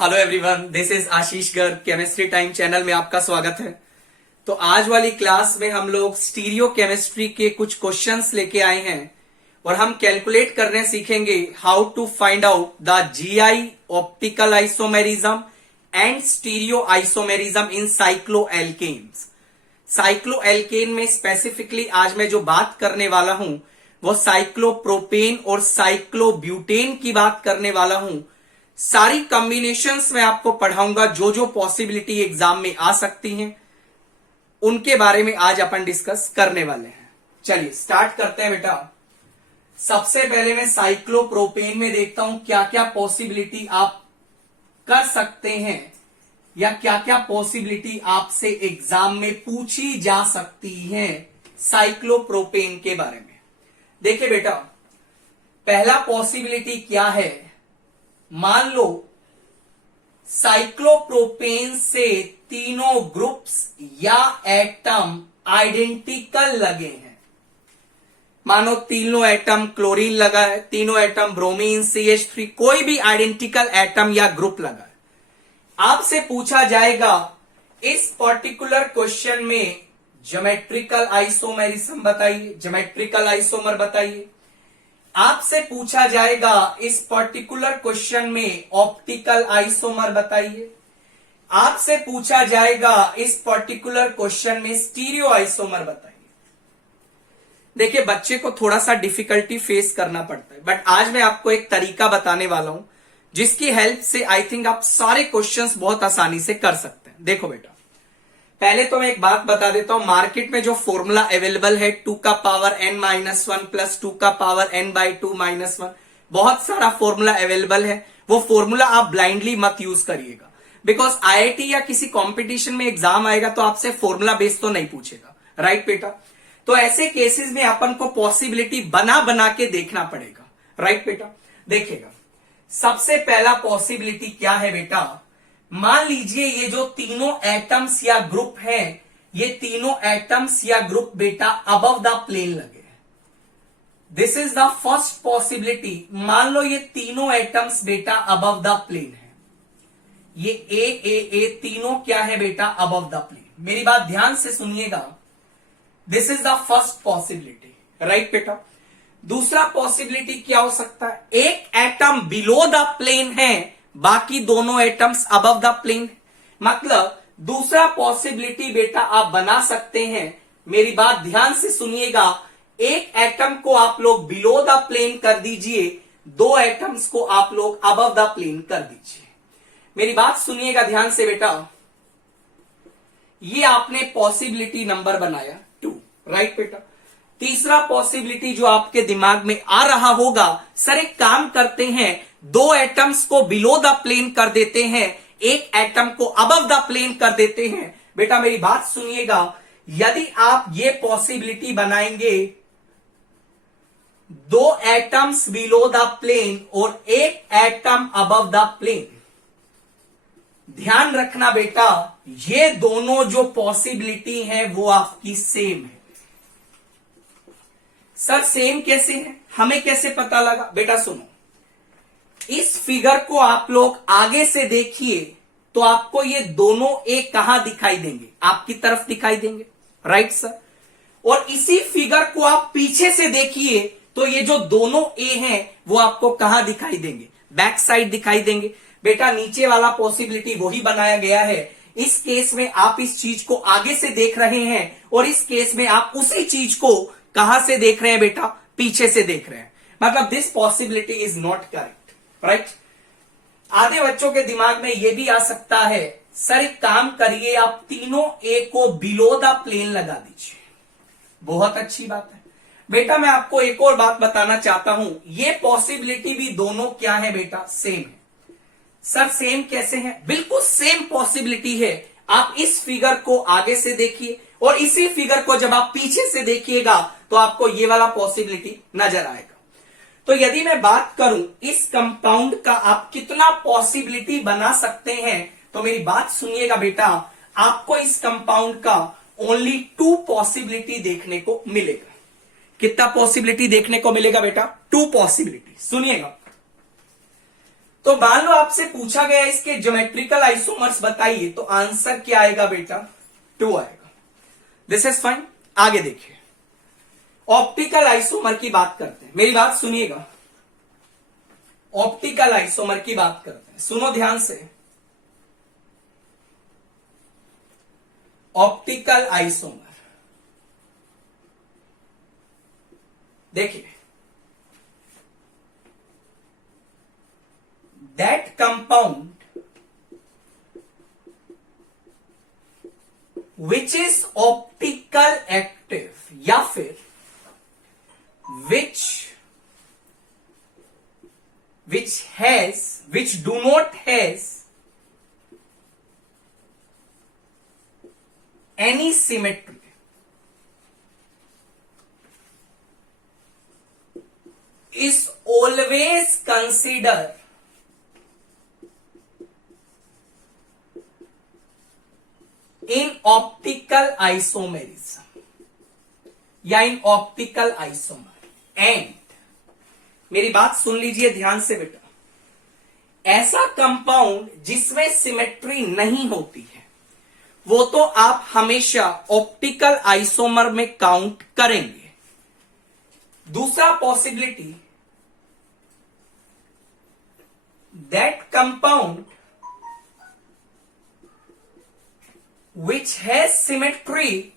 Hello everyone, this is Ashish Garg. Chemistry time channel में आपका स्वागत है। तो आज वाली क्लास में हम लोग स्टीरियो केमिस्ट्री के कुछ क्वेश्चंस लेके आए हैं और हम कैलकुलेट करने सीखेंगे how to find out the GI, optical isomerism and stereo isomerism in cycloalkanes. Cycloalkane में स्पेसिफिकली आज मैं जो बात करने वाला हूं वो साइक्लोप्रोपेन और साइक्लोब्यूटेन की बात करने वाला हूं। सारी कॉम्बिनेशंस में आपको पढ़ाऊंगा, जो जो पॉसिबिलिटी एग्जाम में आ सकती हैं उनके बारे में आज अपन डिस्कस करने वाले हैं। चलिए स्टार्ट करते हैं बेटा। सबसे पहले मैं साइक्लोप्रोपेन में देखता हूं क्या क्या पॉसिबिलिटी आप कर सकते हैं या क्या क्या पॉसिबिलिटी आपसे एग्जाम में पूछी जा सकती है साइक्लोप्रोपेन के बारे में। देखिए बेटा, पहला पॉसिबिलिटी क्या है, मान लो साइक्लोप्रोपेन से तीनों ग्रुप्स या एटम आइडेंटिकल लगे हैं। मानो तीनों एटम क्लोरीन लगा है, तीनों एटम ब्रोमीन CH3, कोई भी आइडेंटिकल एटम या ग्रुप लगा है। आपसे पूछा जाएगा इस पर्टिकुलर क्वेश्चन में ज्योमेट्रिकल आइसोमेरिज्म बताइए, ज्योमेट्रिकल आइसोमर बताइए। आपसे पूछा जाएगा इस पर्टिकुलर क्वेश्चन में ऑप्टिकल आइसोमर बताइए। आपसे पूछा जाएगा इस पर्टिकुलर क्वेश्चन में स्टीरियो आइसोमर बताइए। देखिए, बच्चे को थोड़ा सा डिफिकल्टी फेस करना पड़ता है, बट आज मैं आपको एक तरीका बताने वाला हूं जिसकी हेल्प से आई थिंक आप सारे क्वेश्चंस बहुत आसानी से कर सकते हैं। देखो बेटा, पहले तो मैं एक बात बता देता हूं, मार्केट में जो फॉर्मूला अवेलेबल है 2 का पावर n-1 प्लस 2 का पावर n/2-1, बहुत सारा फॉर्मूला अवेलेबल है। वो फॉर्मूला आप ब्लाइंडली मत यूज करिएगा, बिकॉज आईआईटी या किसी कंपटीशन में एग्जाम आएगा तो आपसे फॉर्मूला बेस तो नहीं पूछेगा, राइट बेटा। तो ऐसे केसेस में अपन को पॉसिबिलिटी बना बना के देखना पड़ेगा, राइट बेटा। देखिएगा, सबसे पहला पॉसिबिलिटी क्या है बेटा, मान लीजिए ये जो तीनों एटम्स या ग्रुप हैं, ये तीनों एटम्स या ग्रुप बेटा अबव द प्लेन लगे हैं। This is the first possibility. मान लो ये तीनों एटम्स बेटा अबव द प्लेन है, ये ए तीनों क्या है बेटा अबव द प्लेन। मेरी बात ध्यान से सुनिएगा, this is the first possibility, right बेटा। दूसरा पॉसिबिलिटी क्या हो सकता है, एक एटम बिलो द प्लेन है, बाकी दोनों एटम्स अबव द प्लेन। मतलब दूसरा पॉसिबिलिटी बेटा आप बना सकते हैं, मेरी बात ध्यान से सुनिएगा, एक एटम को आप लोग बिलो द प्लेन कर दीजिए, दो एटम्स को आप लोग अबव द प्लेन कर दीजिए। मेरी बात सुनिएगा ध्यान से बेटा, ये आपने पॉसिबिलिटी नंबर बनाया 2, राइट बेटा। तीसरा पॉसिबिलिटी जो आपके दिमाग में आ रहा होगा, सर एक काम करते हैं, दो एटम्स को बिलो द प्लेन कर देते हैं, एक एटम को अबव द प्लेन कर देते हैं। बेटा मेरी बात सुनिएगा, यदि आप ये पॉसिबिलिटी बनाएंगे, दो एटम्स बिलो द प्लेन और एक एटम अबव द प्लेन, ध्यान रखना बेटा ये दोनों जो पॉसिबिलिटी है वो आपकी सेम है। सर सेम कैसे है, हमें कैसे पता लगा, बेटा सुनो, इस फिगर को आप लोग आगे से देखिए तो आपको ये दोनों ए कहां दिखाई देंगे, आपकी तरफ दिखाई देंगे, राइट सर। और इसी फिगर को आप पीछे से देखिए तो ये जो दोनों ए हैं वो आपको कहां दिखाई देंगे, बैक साइड दिखाई देंगे। बेटा नीचे वाला पॉसिबिलिटी वही बनाया गया है। इस केस में आप इस चीज को आगे से देख रहे हैं और इस केस में आप उसी चीज को कहां से देख रहे हैं बेटा, पीछे से देख रहे हैं। मतलब this possibility is not correct, right. आधे बच्चों के दिमाग में यह भी आ सकता है, सर एक काम करिए आप तीनों ए को बिलो द प्लेन लगा दीजिए। बहुत अच्छी बात है बेटा। मैं आपको एक और बात बताना चाहता हूं, ये पॉसिबिलिटी भी दोनों क्या है बेटा, सेम है। सर सेम कैसे है, बिल्कुल सेम पॉसिबिलिटी है। आप इस फिगर को आगे से देखिए और इसी फिगर को जब आप पीछे से देखिएगा तो आपको ये वाला पॉसिबिलिटी नजर आएगा। तो यदि मैं बात करूं इस कंपाउंड का आप कितना पॉसिबिलिटी बना सकते हैं, तो मेरी बात सुनिएगा बेटा, आपको इस कंपाउंड का ओनली 2 पॉसिबिलिटी देखने को मिलेगा। कितना पॉसिबिलिटी देखने को मिलेगा बेटा, 2 पॉसिबिलिटी। सुनिएगा, तो मान लो आपसे पूछा गया इसके ज्योमेट्रिकल आइसोमर्स बताइए, तो आंसर क्या आएगा बेटा? 2 आएगा। This is fine. आगे देखिए, ऑप्टिकल आइसोमर की बात करते हैं। मेरी बात सुनिएगा, ऑप्टिकल आइसोमर की बात करते हैं, सुनो ध्यान से। ऑप्टिकल आइसोमर देखिए, that compound which is optical active, या फिर which do not has any symmetry is always considered in optical isomerism या in optical isomer। and मेरी बात सुन लीजिए ध्यान से बेटा, ऐसा कंपाउंड जिसमें सिमेट्री नहीं होती है वो तो आप हमेशा ऑप्टिकल आइसोमर में काउंट करेंगे। दूसरा possibility, that compound which has symmetry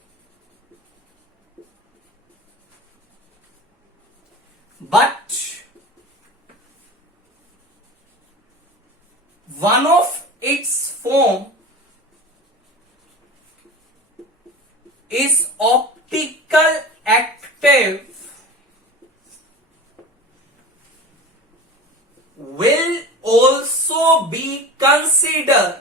but one of its form is optical active will also be considered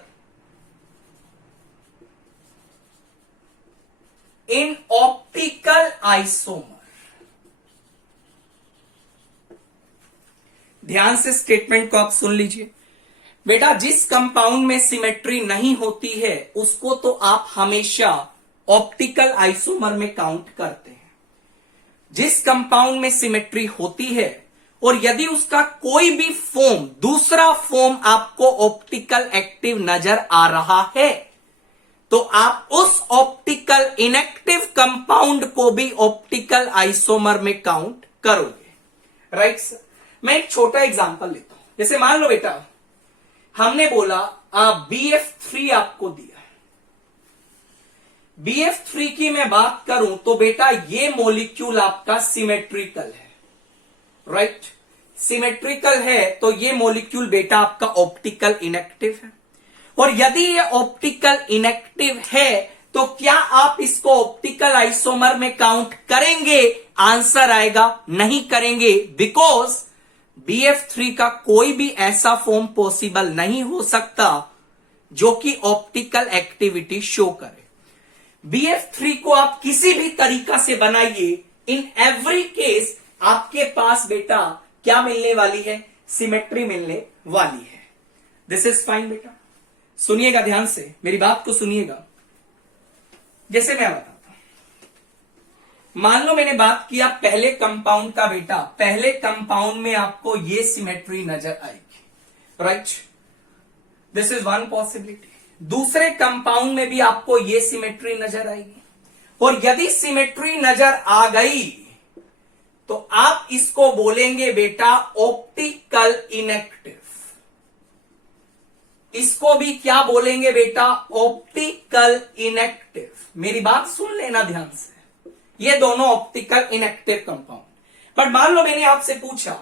in optical isomer। ध्यान से स्टेटमेंट को आप सुन लीजिए बेटा, जिस कंपाउंड में सिमेट्री नहीं होती है उसको तो आप हमेशा ऑप्टिकल आइसोमर में काउंट करते हैं। जिस कंपाउंड में सिमेट्री होती है और यदि उसका कोई भी फॉर्म, दूसरा फॉर्म आपको ऑप्टिकल एक्टिव नजर आ रहा है तो आप उस ऑप्टिकल इनएक्टिव कंपाउंड को भी ऑप्टिकल आइसोमर में काउंट करोगे। Right sir. मैं एक छोटा एग्जांपल लेता हूं। जैसे मान लो बेटा, हमने बोला BF3 आपको दिया है। BF3 की मैं बात करूं तो बेटा ये मॉलिक्यूल आपका सिमेट्रिकल है। राइट, सिमेट्रिकल है तो ये मॉलिक्यूल बेटा आपका ऑप्टिकल इनएक्टिव है। और यदि ये ऑप्टिकल इनएक्टिव है तो क्या आप इसको ऑप्टिकल आइसोमर में काउंट करेंगे? आंसर आएगा नहीं करेंगे, बिकॉज BF3 का कोई भी ऐसा फॉर्म पॉसिबल नहीं हो सकता जो कि ऑप्टिकल एक्टिविटी शो करे। BF3 को आप किसी भी तरीका से बनाइए, इन एवरी केस आपके पास बेटा क्या मिलने वाली है? सिमेट्री मिलने वाली है। दिस इज फाइन बेटा। सुनिएगा ध्यान से, मेरी बात को सुनिएगा। जैसे मैं बताता हूं, मान लो मैंने बात किया पहले कंपाउंड का बेटा, पहले कंपाउंड में आपको ये सिमेट्री नजर आएगी। Right, this is one possibility. दूसरे कंपाउंड में भी आपको ये सिमेट्री नजर आएगी। और यदि सिमेट्री नजर आ गई तो आप इसको बोलेंगे बेटा ऑप्टिकल इनएक्टिव। इसको भी क्या बोलेंगे बेटा? Optical inactive. मेरी बात सुन लेना ध्यान से, ये दोनों ऑप्टिकल इनएक्टिव कंपाउंड। बट मान लो मैंने आपसे पूछा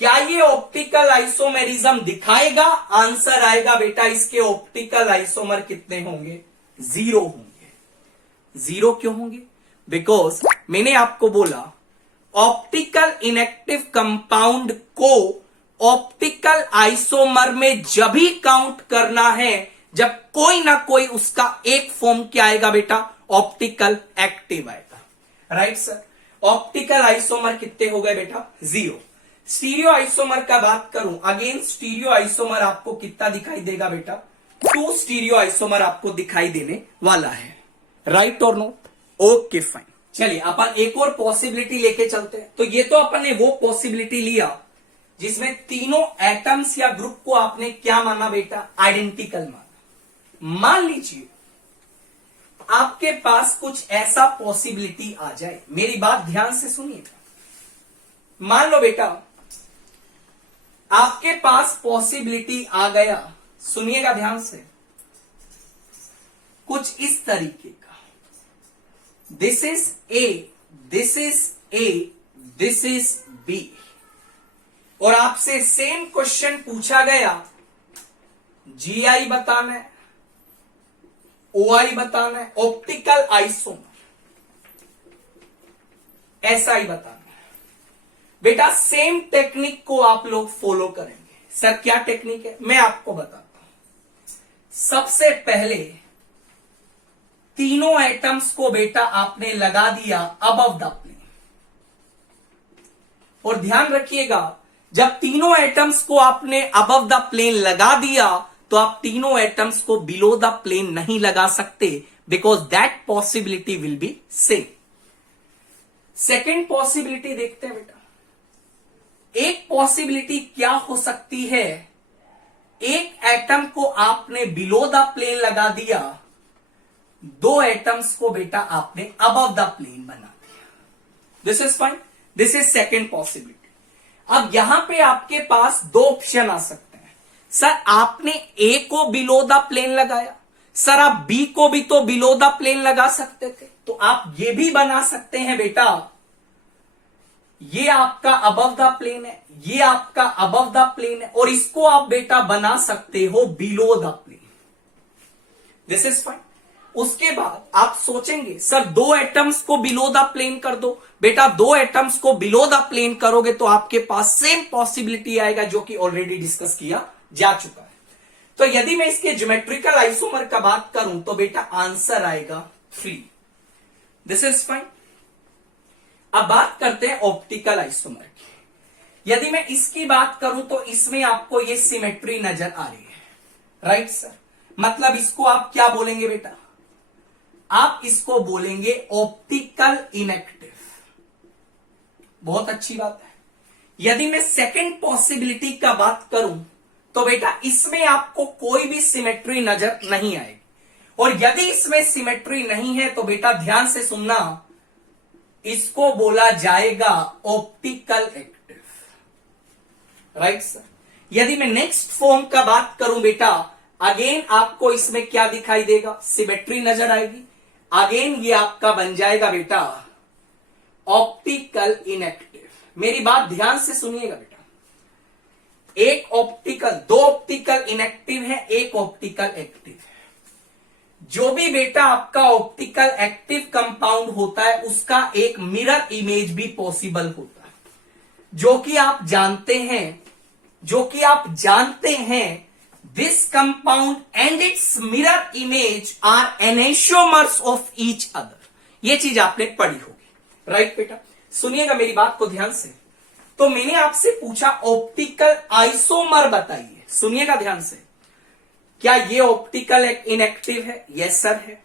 क्या ये ऑप्टिकल आइसोमेरिज्म दिखाएगा? आंसर आएगा बेटा इसके ऑप्टिकल आइसोमर कितने होंगे? 0 होंगे। 0 क्यों होंगे? बिकॉज मैंने आपको बोला ऑप्टिकल इनएक्टिव कंपाउंड को ऑप्टिकल आइसोमर में जब भी काउंट करना है जब कोई ना कोई उसका एक फॉर्म क्या आएगा बेटा? ऑप्टिकल एक्टिव आएगा। Right sir. ऑप्टिकल आइसोमर कितने हो गए बेटा? 0। स्टीरियो आइसोमर का बात करूं, अगेन स्टीरियो आइसोमर आपको कितना दिखाई देगा बेटा? 2 स्टीरियो आइसोमर आपको दिखाई देने वाला है। राइट और नोट? Okay fine. चलिए अपन एक और पॉसिबिलिटी लेके चलते हैं। तो ये तो अपन ने वो पॉसिबिलिटी लिया जिसमें तीनों एटम्स या ग्रुप को आपने क्या माना बेटा, आइडेंटिकल माना। मान लीजिए आपके पास कुछ ऐसा पॉसिबिलिटी आ जाए, मेरी बात ध्यान से सुनिएगा। मान लो बेटा आपके पास पॉसिबिलिटी आ गया, सुनिएगा ध्यान से, कुछ इस तरीके का, this is A, this is A, this is B, और आपसे सेम क्वेश्चन पूछा गया, जीआई बताना है, ओआई बताना है, ऑप्टिकल आइसोमर एसआई बताना है। बेटा सेम टेक्निक को आप लोग फॉलो करेंगे। सर क्या टेक्निक है, मैं आपको बताता हूं। सबसे पहले तीनों एटम्स को बेटा आपने लगा दिया अबव द प्लेन, और ध्यान रखिएगा जब तीनों एटम्स को आपने अबव द प्लेन लगा दिया तो आप तीनों एटम्स को बिलो द प्लेन नहीं लगा सकते, because that possibility will be same. Second possibility देखते हैं बेटा। एक पॉसिबिलिटी क्या हो सकती है, एक एटम को आपने बिलो द प्लेन लगा दिया, दो एटम्स को बेटा आपने अबव द प्लेन बना दिया। This is fine, this is second possibility. अब यहां पे आपके पास दो ऑप्शन आ सकते हैं। सर आपने ए को बिलो द प्लेन लगाया, सर आप बी को भी तो बिलो द प्लेन लगा सकते थे, तो आप ये भी बना सकते हैं बेटा, ये आपका अबव द प्लेन है, ये आपका अबव द प्लेन है, और इसको आप बेटा बना सकते हो below the plane. This is fine. उसके बाद आप सोचेंगे सर दो एटम्स को बिलो द प्लेन कर दो, बेटा दो एटम्स को बिलो द प्लेन करोगे तो आपके पास सेम पॉसिबिलिटी आएगा जो कि ऑलरेडी डिस्कस किया जा चुका है। तो यदि मैं इसके ज्योमेट्रिकल आइसोमर का बात करूं तो बेटा आंसर आएगा 3। This is fine. अब बात करते हैं ऑप्टिकल आइसोमर की। यदि मैं इसकी बात करूं तो इसमें आपको ये सिमेट्री नजर आ रही है, राइट सर। मतलब इसको आप क्या बोलेंगे बेटा, आप इसको बोलेंगे ऑप्टिकल इनेक्टिव। बहुत अच्छी बात है। यदि मैं सेकंड पॉसिबिलिटी का बात करूं तो बेटा इसमें आपको कोई भी सिमेट्री नजर नहीं आएगी, और यदि इसमें सिमेट्री नहीं है तो बेटा ध्यान से सुनना, इसको बोला जाएगा ऑप्टिकल एक्टिव, राइट सर। यदि मैं नेक्स्ट फॉर्म का बात करूं बेटा, अगेन आपको इसमें क्या दिखाई देगा, सिमेट्री नजर आएगी। अगेन ये आपका बन जाएगा बेटा ऑप्टिकल इनेक्टिव। मेरी बात ध्यान से सुनिएगा बेटा, एक ऑप्टिकल, दो ऑप्टिकल इनेक्टिव है, एक ऑप्टिकल एक्टिव है। जो भी बेटा आपका ऑप्टिकल एक्टिव कंपाउंड होता है उसका एक मिरर इमेज भी पॉसिबल होता है, जो कि आप जानते हैं this compound and its mirror image are enantiomers of each other। ये चीज आपने पढ़ी होगी, राइट बेटा। सुनिएगा मेरी बात को ध्यान से। तो मैंने आपसे पूछा ऑप्टिकल आइसोमर बताइए, सुनिएगा ध्यान से। क्या ये ऑप्टिकल इनएक्टिव है? यस सर है।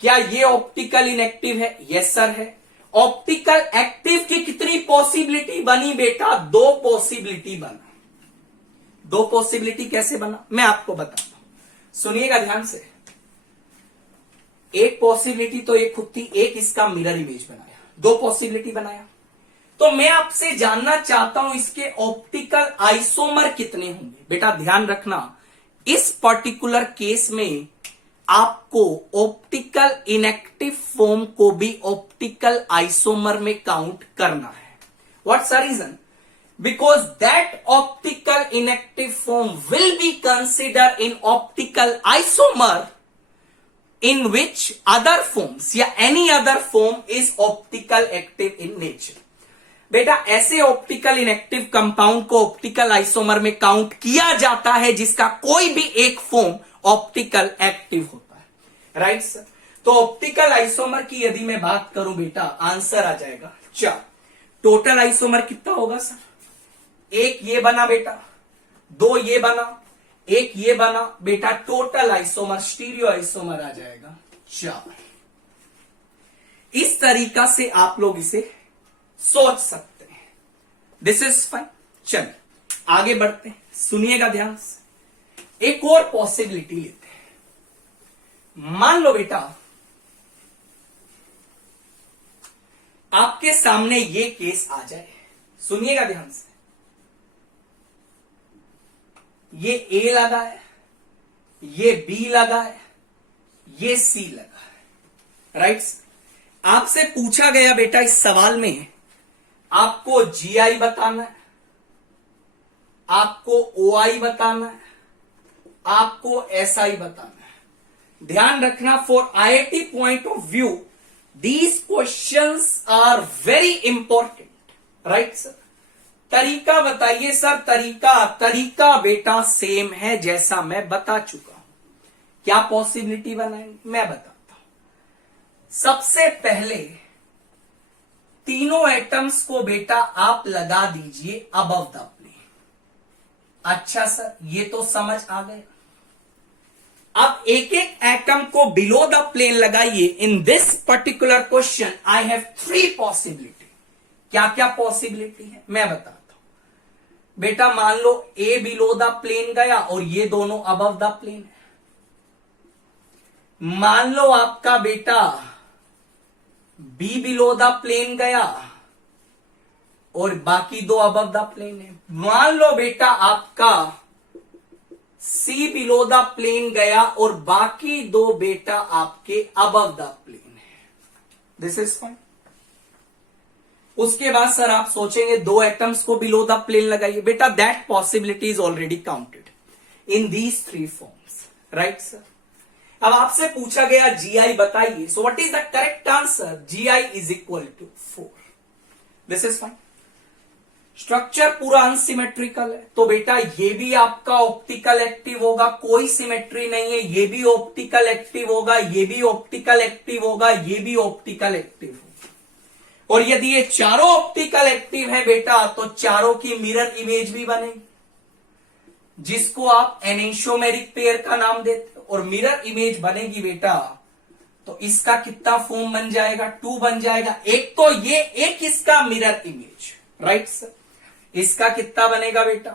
क्या ये ऑप्टिकल इनएक्टिव है? यस सर है। ऑप्टिकल एक्टिव की कितनी पॉसिबिलिटी बनी बेटा? दो पॉसिबिलिटी बना। दो पॉसिबिलिटी कैसे बना मैं आपको बताता हूं, सुनिएगा ध्यान से। एक पॉसिबिलिटी तो एक खुद थी, एक इसका मिरर इमेज बनाया, दो पॉसिबिलिटी बनाया। तो मैं आपसे जानना चाहता हूं इसके ऑप्टिकल आइसोमर कितने होंगे। बेटा ध्यान रखना, इस पर्टिकुलर केस में आपको ऑप्टिकल इनएक्टिव फॉर्म को भी ऑप्टिकल आइसोमर में काउंट करना है। What's the reason? Because that optical inactive form will be considered in optical isomer in which other forms या any other form is optical active in nature। बेटा ऐसे optical inactive compound को optical isomer में count किया जाता है जिसका कोई भी एक फॉर्म ऑप्टिकल एक्टिव होता है, राइट सर। तो ऑप्टिकल आइसोमर की यदि मैं बात करूं बेटा, आंसर आ जाएगा 4। टोटल आइसोमर कितना होगा सर? एक ये बना बेटा, दो ये बना, एक ये बना बेटा, टोटल आइसोमर, स्टीरियो आइसोमर आ जाएगा 4। इस तरीका से आप लोग इसे सोच सकते हैं। This is fine. चलिए आगे बढ़ते हैं, सुनिएगा ध्यान से। एक और पॉसिबिलिटी लेते हैं। मान लो बेटा आपके सामने ये केस आ जाए, सुनिएगा ध्यान से। ये ए लगा है, ये बी लगा है, ये सी लगा है, राइट। आपसे पूछा गया बेटा इस सवाल में आपको जीआई बताना है, आपको ओआई बताना है, आपको एसआई बताना है। ध्यान रखना, for IIT point of view these questions are very important, right sir. तरीका बताइए सर। तरीका बेटा सेम है जैसा मैं बता चुका हूं। क्या पॉसिबिलिटी बनाएंगे मैं बताता हूं। सबसे पहले तीनों एटम्स को बेटा आप लगा दीजिए अबव द प्लेन। अच्छा सर, ये तो समझ आ गया। अब एक एक एटम को बिलो द प्लेन लगाइए। In this particular question I have 3 possibility. क्या क्या पॉसिबिलिटी है मैं बताता हूं। बेटा मान लो ए बिलो द प्लेन गया और ये दोनों अबव द प्लेन है। मान लो आपका बेटा बी बिलो द प्लेन गया और बाकी दो अबव द प्लेन है। मान लो बेटा आपका सी बिलो द प्लेन गया और बाकी दो बेटा आपके अबव द प्लेन है। This is fine. उसके बाद सर आप सोचेंगे दो एटम्स को बिलो द प्लेन लगाइए। बेटा that possibility is already counted in these 3 forms, right sir. अब आपसे पूछा गया जीआई बताइए। So what is the correct answer? GI is equal to 4। This is fine. Structure पूरा अनसिमेट्रिकल है तो बेटा ये भी आपका ऑप्टिकल एक्टिव होगा, कोई सिमेट्री नहीं है। ये भी ऑप्टिकल एक्टिव होगा, ये भी ऑप्टिकल एक्टिव होगा, ये भी ऑप्टिकल एक्टिव होगा। और यदि ये चारों ऑप्टिकल एक्टिव है बेटा तो चारों की मिरर इमेज भी बनेगी, जिसको आप एनेंशियोमेरिक पेयर का नाम देते हो। और मिरर इमेज बनेगी बेटा तो इसका कितना फॉर्म बन जाएगा? 2 बन जाएगा। एक तो ये, एक इसका मिरर इमेज, राइट सर। इसका कितना बनेगा बेटा?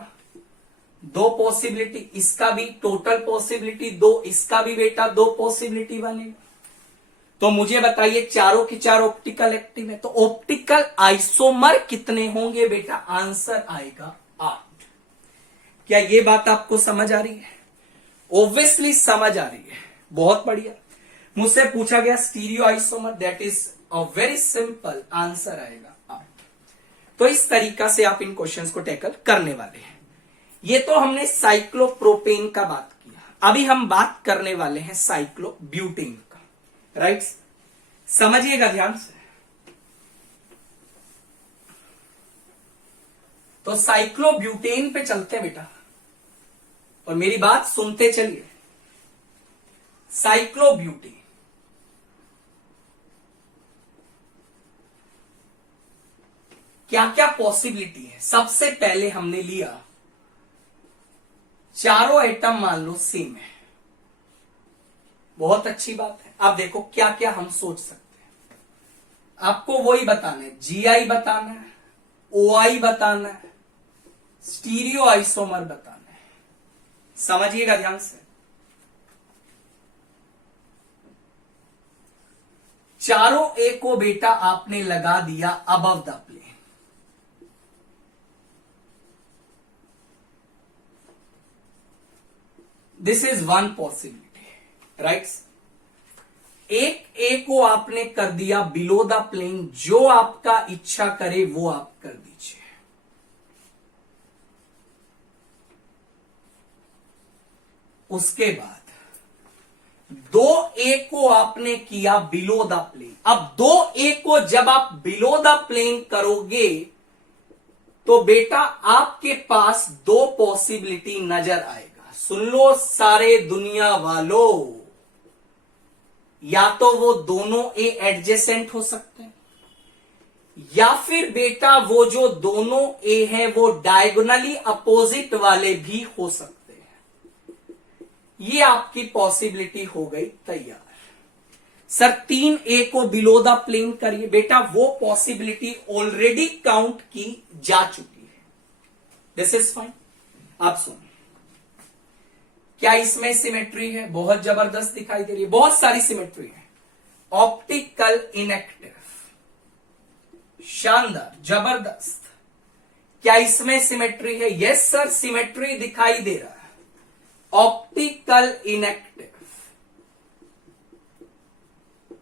2 पॉसिबिलिटी। इसका भी टोटल पॉसिबिलिटी 2, इसका भी बेटा 2 पॉसिबिलिटी बनेगा। तो मुझे बताइए चारों की चार ऑप्टिकल एक्टिव है तो ऑप्टिकल आइसोमर कितने होंगे बेटा? आंसर आएगा 8। क्या ये बात आपको समझ आ रही है? ऑब्वियसली समझ आ रही है। बहुत बढ़िया। मुझसे पूछा गया stereo isomer, that is a very simple, answer आएगा 8। तो इस तरीका से आप इन क्वेश्चंस को टैकल करने वाले हैं। ये तो हमने साइक्लोप्रोपेन का बात किया। अभी हम बात करने वाले हैं साइक्लोब्यूटेन का, राइट। समझिएगा ध्यान से। तो साइक्लोब्यूटेन पे चलते हैं बेटा और मेरी बात सुनते चलिए। साइक्लोब्यूटेन क्या क्या पॉसिबिलिटी है? सबसे पहले हमने लिया चारों एटम मान लो सेम है, बहुत अच्छी बात है। अब देखो क्या क्या हम सोच सकते हैं। आपको वही बताना है, जीआई बताना है, ओआई बताना है, स्टीरियो आइसोमर बताना है। समझिएगा ध्यान से। चारों ए को बेटा आपने लगा दिया above the plane. This is 1 possibility, right. एक ए को आपने कर दिया बिलो द प्लेन। जो आपका इच्छा करे वो आप कर दीजिए। उसके बाद 2 ए को आपने किया बिलो द प्लेन। अब 2 ए को जब आप बिलो द प्लेन करोगे तो बेटा आपके पास 2 पॉसिबिलिटी नजर आएगा। सुन लो सारे दुनिया वालों, या तो वो दोनों ए एडजेसेंट हो सकते हैं या फिर बेटा वो जो दोनों ए हैं वो डायगोनली अपोजिट वाले भी हो सकते हैं। ये आपकी पॉसिबिलिटी हो गई तैयार। सर 3 ए को बिलो द प्लेन करिए। बेटा वो पॉसिबिलिटी ऑलरेडी काउंट की जा चुकी है। This is fine. आप सुन, क्या इसमें सिमेट्री है? बहुत जबरदस्त दिखाई दे रही है, बहुत सारी सिमेट्री है। ऑप्टिकल इनएक्टिव, शानदार, जबरदस्त। क्या इसमें सिमेट्री है? यस सर, सिमेट्री दिखाई दे रहा है। ऑप्टिकल इनएक्टिव,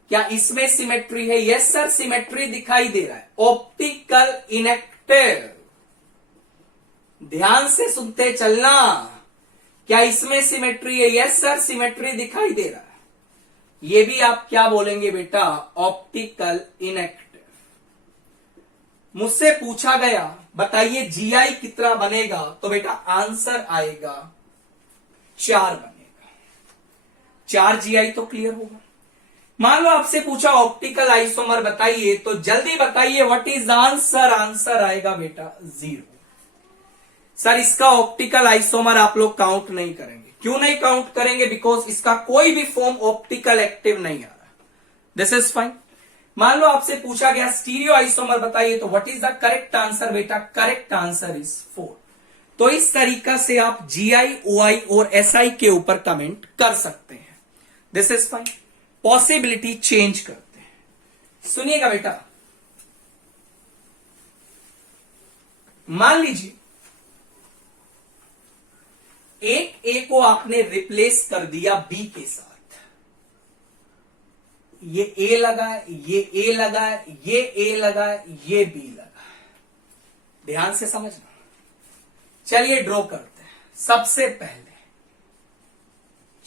क्या इसमें सिमेट्री है? यस सर, सिमेट्री दिखाई दे रहा है। ऑप्टिकल इनएक्टिव, ध्यान से सुनते चलना। क्या इसमें सिमेट्री है? यस सर, सिमेट्री दिखाई दे रहा है। ये भी आप क्या बोलेंगे बेटा? Optical inactive. मुझसे पूछा गया बताइए जीआई कितना बनेगा, तो बेटा आंसर आएगा 4 बनेगा। 4 जीआई तो क्लियर होगा। मान लो आपसे पूछा ऑप्टिकल आइसोमर बताइए, तो जल्दी बताइए what is the answer? Answer आएगा बेटा 0। सर इसका ऑप्टिकल आइसोमर आप लोग काउंट नहीं करेंगे। क्यों नहीं काउंट करेंगे? बिकॉज इसका कोई भी फॉर्म ऑप्टिकल एक्टिव नहीं आ रहा। This is fine. मान लो आपसे पूछा गया स्टीरियो आइसोमर बताइए, तो what is the correct answer बेटा? Correct answer is 4। तो इस तरीका से आप जीआई, ओआई और एसआई के ऊपर कमेंट कर सकते हैं। This is fine. Possibility change करते हैं, सुनिएगा बेटा। मान लीजिए एक ए को आपने रिप्लेस कर दिया बी के साथ। ये ए लगा है, ये ए लगा है, ये ए लगा है, ये बी लगा है। ध्यान से समझना। चलिए ड्रॉ करते हैं। सबसे पहले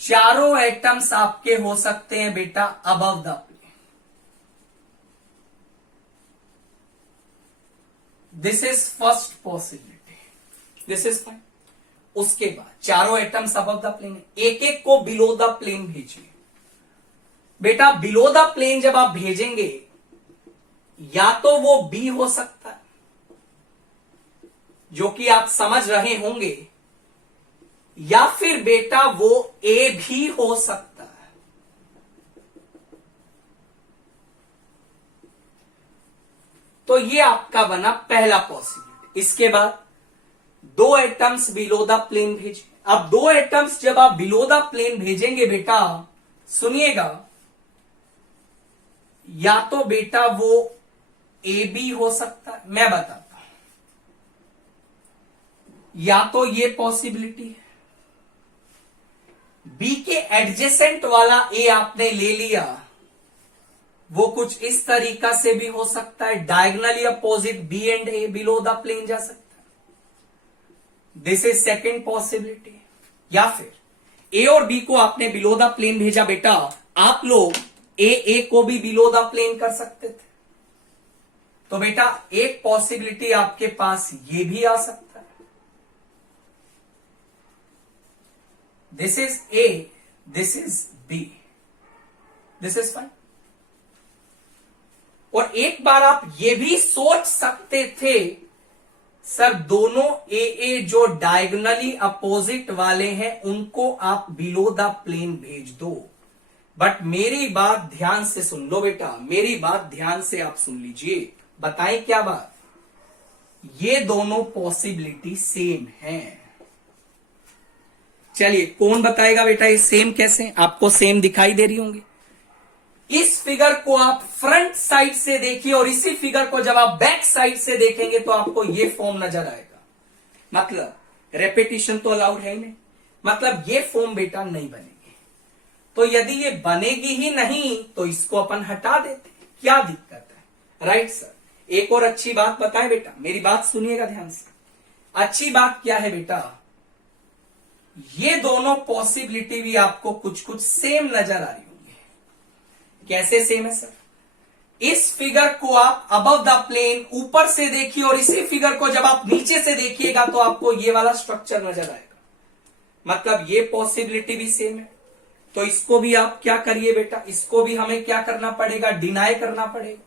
चारों एटम्स आपके हो सकते हैं बेटा above the plane. This is first possibility. This is fine. उसके बाद चारों एटम्स अबव द प्लेन है, एक एक को बिलो द प्लेन भेजिए। बेटा बिलो द प्लेन जब आप भेजेंगे, या तो वो बी हो सकता है, जो कि आप समझ रहे होंगे, या फिर बेटा वो ए भी हो सकता है। तो ये आपका बना पहला पॉसिबिलिटी। इसके बाद 2 एटम्स बिलो द प्लेन भेजिए। अब 2 एटम्स जब आप बिलो द प्लेन भेजेंगे बेटा, सुनिएगा, या तो बेटा वो ए बी हो सकता है, मैं बताता हूं, या तो ये पॉसिबिलिटी है। बी के एडजेसेंट वाला ए आपने ले लिया, वो कुछ इस तरीका से भी हो सकता है, diagonally opposite B and A below the plane जा सकता है। This is second possibility. या फिर ए और बी को आपने बिलो द प्लेन भेजा बेटा, आप लोग ए को भी बिलो द प्लेन कर सकते थे। तो बेटा एक पॉसिबिलिटी आपके पास ये भी आ सकता है। This is A, this is B, this is fine. और एक बार आप ये भी सोच सकते थे, सर दोनों ए जो डायगोनली अपोजिट वाले हैं उनको आप बिलो द प्लेन भेज दो। बट मेरी बात ध्यान से सुन लो बेटा, मेरी बात ध्यान से आप सुन लीजिए। बताएं क्या बात? ये दोनों पॉसिबिलिटी सेम हैं। चलिए कौन बताएगा बेटा ये सेम कैसे? आपको सेम दिखाई दे रही होंगी। इस फिगर को आप फ्रंट साइड से देखिए और इसी फिगर को जब आप बैक साइड से देखेंगे तो आपको ये फॉर्म नजर आएगा। मतलब रेपिटेशन तो अलाउड है ही नहीं, मतलब ये फॉर्म बेटा नहीं बनेगी। तो यदि ये बनेगी ही नहीं तो इसको अपन हटा देते, क्या दिक्कत है? Right sir. एक और अच्छी बात बताएं बेटा, मेरी बात सुनिएगा ध्यान से। अच्छी बात क्या है बेटा? ये दोनों पॉसिबिलिटी भी आपको कुछ कुछ सेम नजर आ रही होंगी। कैसे सेम है सर? इस फिगर को आप अबव द प्लेन ऊपर से देखिए और इसी फिगर को जब आप नीचे से देखिएगा तो आपको ये वाला स्ट्रक्चर नजर आएगा। मतलब ये पॉसिबिलिटी भी सेम है। तो इसको भी आप क्या करिए बेटा, इसको भी हमें क्या करना पड़ेगा? डिनाई करना पड़ेगा।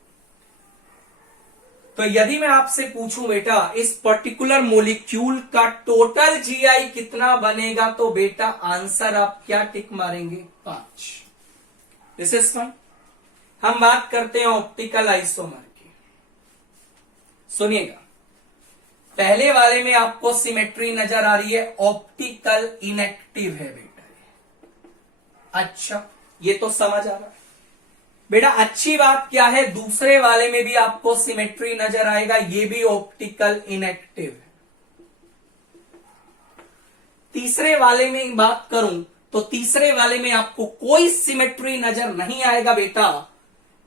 तो यदि मैं आपसे पूछूं बेटा इस पर्टिकुलर मोलिक्यूल का टोटल जीआई कितना बनेगा, तो बेटा आंसर आप क्या टिक मारेंगे? 5। This is fine. हम बात करते हैं ऑप्टिकल आइसोमर की। सुनिएगा, पहले वाले में आपको सिमेट्री नजर आ रही है, ऑप्टिकल इनएक्टिव है बेटा ये। अच्छा, ये तो समझ आ रहा है बेटा। अच्छी बात क्या है, दूसरे वाले में भी आपको सिमेट्री नजर आएगा, ये भी ऑप्टिकल इनएक्टिव है। तीसरे वाले में बात करूं तो तीसरे वाले में आपको कोई सिमेट्री नजर नहीं आएगा बेटा,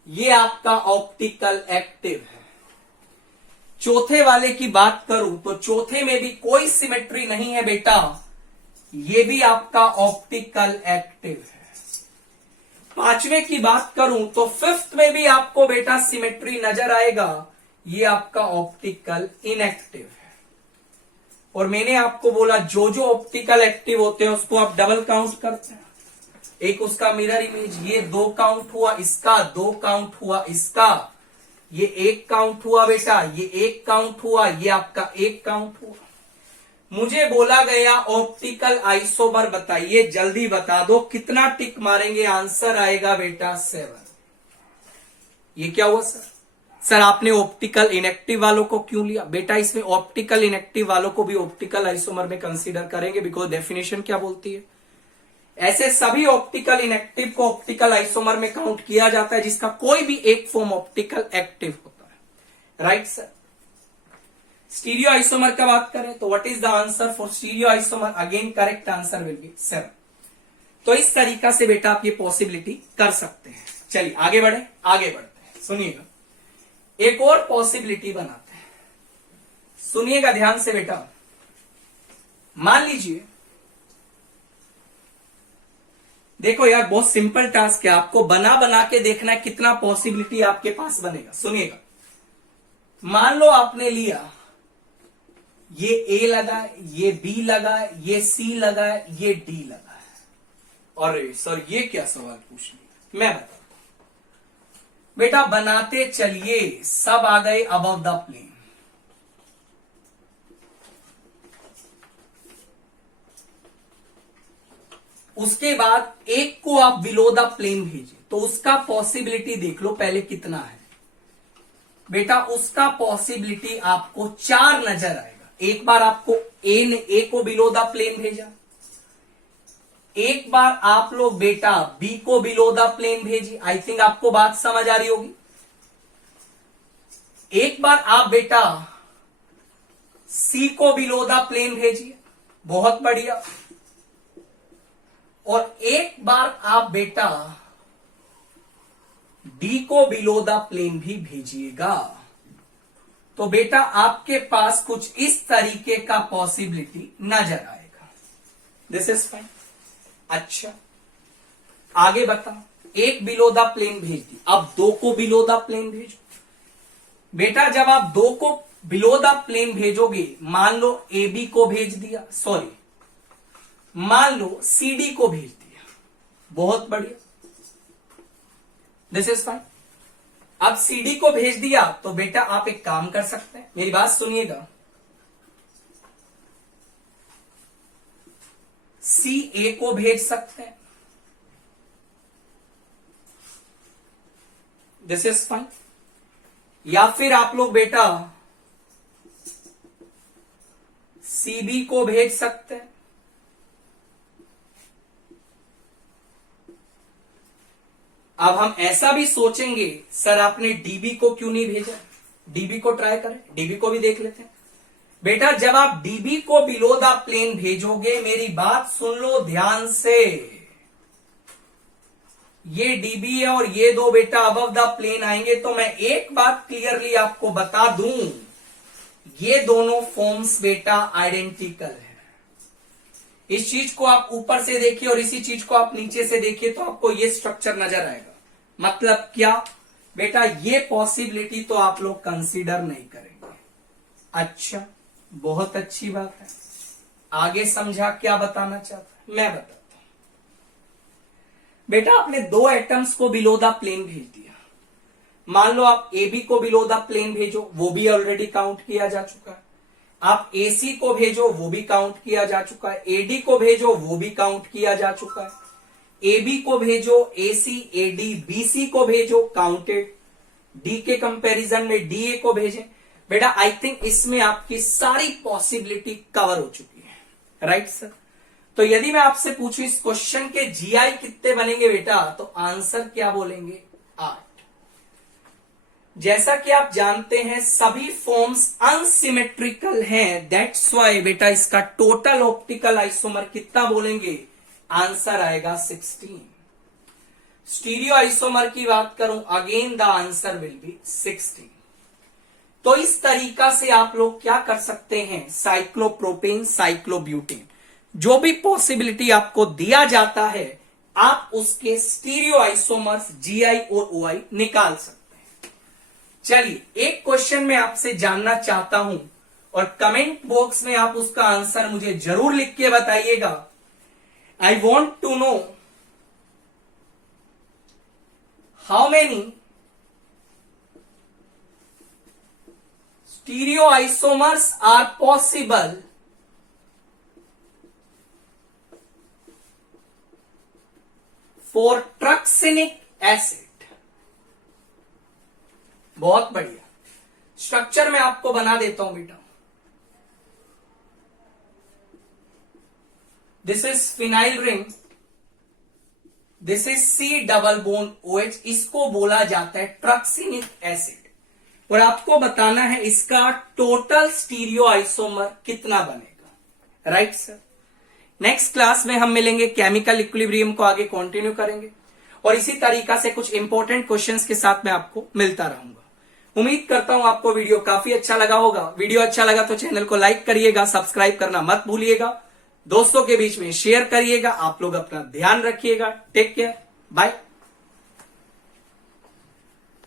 ये आपका ऑप्टिकल एक्टिव है। चौथे वाले की बात करूं तो चौथे में भी कोई सिमेट्री नहीं है बेटा, ये भी आपका ऑप्टिकल एक्टिव है। पांचवें की बात करूं तो फिफ्थ में भी आपको बेटा सिमेट्री नजर आएगा, ये आपका ऑप्टिकल इनएक्टिव है। और मैंने आपको बोला जो जो ऑप्टिकल एक्टिव होते हैं उसको आप डबल काउंट करते हैं। एक उसका मिरर इमेज, ये 2 काउंट हुआ इसका, 2 काउंट हुआ इसका, ये 1 काउंट हुआ बेटा, ये 1 काउंट हुआ, ये आपका 1 काउंट हुआ। मुझे बोला गया ऑप्टिकल आइसोमर बताइए, जल्दी बता दो कितना टिक मारेंगे, आंसर आएगा बेटा 7। ये क्या हुआ सर? सर आपने ऑप्टिकल इनएक्टिव वालों को क्यों लिया? बेटा इसमें ऑप्टिकल इनएक्टिव वालों को भी ऑप्टिकल आइसोमर में कंसीडर करेंगे, बिकॉज डेफिनेशन क्या बोलती है, ऐसे सभी ऑप्टिकल इनएक्टिव को ऑप्टिकल आइसोमर में काउंट किया जाता है जिसका कोई भी एक फॉर्म ऑप्टिकल एक्टिव होता है। Right sir. स्टीरियो आइसोमर का बात करें तो what is the answer for stereo isomer? Again correct answer will be 7। तो इस तरीका से बेटा आप ये पॉसिबिलिटी कर सकते हैं। चलिए आगे बढ़ते हैं। सुनिएगा, एक और पॉसिबिलिटी बनाते हैं, सुनिएगा ध्यान से बेटा। मान लीजिए, देखो यार बहुत सिंपल टास्क है, आपको बना बना के देखना है कितना पॉसिबिलिटी आपके पास बनेगा। सुनिएगा, मान लो आपने लिया ये ए लगा है, ये बी लगा है, ये सी लगा है, ये डी लगा है। अरे सर ये क्या सवाल पूछ लिया, मैं बताता हूं बेटा। बनाते चलिए, सब आ गए अबव द प्लेन। उसके बाद एक को आप बिलो द प्लेन भेजिए, तो उसका पॉसिबिलिटी देख लो पहले कितना है बेटा। उसका पॉसिबिलिटी आपको 4 नजर आएगा। एक बार आपको ए को बिलो द प्लेन भेजा, एक बार आप लोग बेटा बी को बिलो द प्लेन भेजी। आई थिंक आपको बात समझ आ रही होगी। एक बार आप बेटा सी को बिलो द प्लेन भेजिए, बहुत बढ़िया। और एक बार आप बेटा डी को बिलो द प्लेन भी भेजिएगा। तो बेटा आपके पास कुछ इस तरीके का पॉसिबिलिटी नजर आएगा। This is fine. अच्छा आगे बताओ, एक बिलो द प्लेन भेज दी, अब 2 को बिलो द प्लेन भेजो। बेटा जब आप 2 को बिलो द प्लेन भेजोगे, मान लो ए बी को भेज दिया, सॉरी मान लो सी डी को भेज दिया, बहुत बढ़िया, दिस इज फाइन। अब सी डी को भेज दिया तो बेटा आप एक काम कर सकते हैं, मेरी बात सुनिएगा। सी ए को भेज सकते हैं, दिस इज फाइन। या फिर आप लोग बेटा सी बी को भेज सकते हैं। अब हम ऐसा भी सोचेंगे, सर आपने डीबी को क्यों नहीं भेजा, डीबी को ट्राई करें, डीबी को भी देख लेते हैं। बेटा जब आप डीबी को बिलो द प्लेन भेजोगे, मेरी बात सुन लो ध्यान से, ये डीबी है और ये 2 बेटा अबव द प्लेन आएंगे। तो मैं एक बात क्लियरली आपको बता दूं, ये दोनों फॉर्म्स बेटा आइडेंटिकल है। इस चीज को आप ऊपर से देखिए और इसी चीज को आप नीचे से देखिए तो आपको ये स्ट्रक्चर नजर आएगा। मतलब क्या बेटा, ये पॉसिबिलिटी तो आप लोग कंसीडर नहीं करेंगे। अच्छा बहुत अच्छी बात है। आगे समझा क्या बताना चाहता है, मैं बताता हूं। बेटा आपने 2 एटम्स को बिलो द प्लेन भेज दिया। मान लो आप ए बी को बिलो द प्लेन भेजो, वो भी ऑलरेडी काउंट किया जा चुका है। आप AC को भेजो, वो भी काउंट किया जा चुका है। AD को भेजो, वो भी काउंट किया जा चुका है। AB को भेजो, AC, AD, BC को भेजो, काउंटेड। D के कंपैरिजन में DA को भेजें। बेटा आई थिंक इसमें आपकी सारी पॉसिबिलिटी कवर हो चुकी है, राइट सर। तो यदि मैं आपसे पूछूं इस क्वेश्चन के जीआई कितने बनेंगे बेटा, तो आंसर क्या बोलेंगे, 8। जैसा कि आप जानते हैं सभी फॉर्म्स अनसिमेट्रिकल हैं, दैट्स व्हाई बेटा इसका टोटल ऑप्टिकल आइसोमर कितना बोलेंगे, आंसर आएगा 16। स्टीरियो आइसोमर की बात करूं, again the answer will be 16। तो इस तरीका से आप लोग क्या कर सकते हैं, साइक्लोप्रोपेन, साइक्लोब्यूटेन, जो भी पॉसिबिलिटी आपको दिया जाता है आप उसके स्टीरियो आइसोमर्स जीआई और ओआई निकाल सकते हैं। चलिए एक क्वेश्चन मैं आपसे जानना चाहता हूं और कमेंट बॉक्स में आप उसका आंसर मुझे जरूर लिख के बताइएगा। I want to know how many stereoisomers are possible for truxinic acid. बहुत बढ़िया, स्ट्रक्चर मैं आपको बना देता हूं बेटा। This is phenyl ring, this is C double bond OH, इसको बोला जाता है ट्रक्सिनिक एसिड। और आपको बताना है इसका टोटल स्टीरियो आइसोमर कितना बनेगा, राइट सर। नेक्स्ट क्लास में हम मिलेंगे, केमिकल इक्विलिब्रियम को आगे कंटिन्यू करेंगे और इसी तरीका से कुछ इंपॉर्टेंट क्वेश्चंस के साथ मैं आपको मिलता रहूंगा। उम्मीद करता हूं आपको वीडियो काफी अच्छा लगा होगा। वीडियो अच्छा लगा तो चैनल को लाइक करिएगा, सब्सक्राइब करना मत भूलिएगा, दोस्तों के बीच में शेयर करिएगा। आप लोग अपना ध्यान रखिएगा। Take care, bye.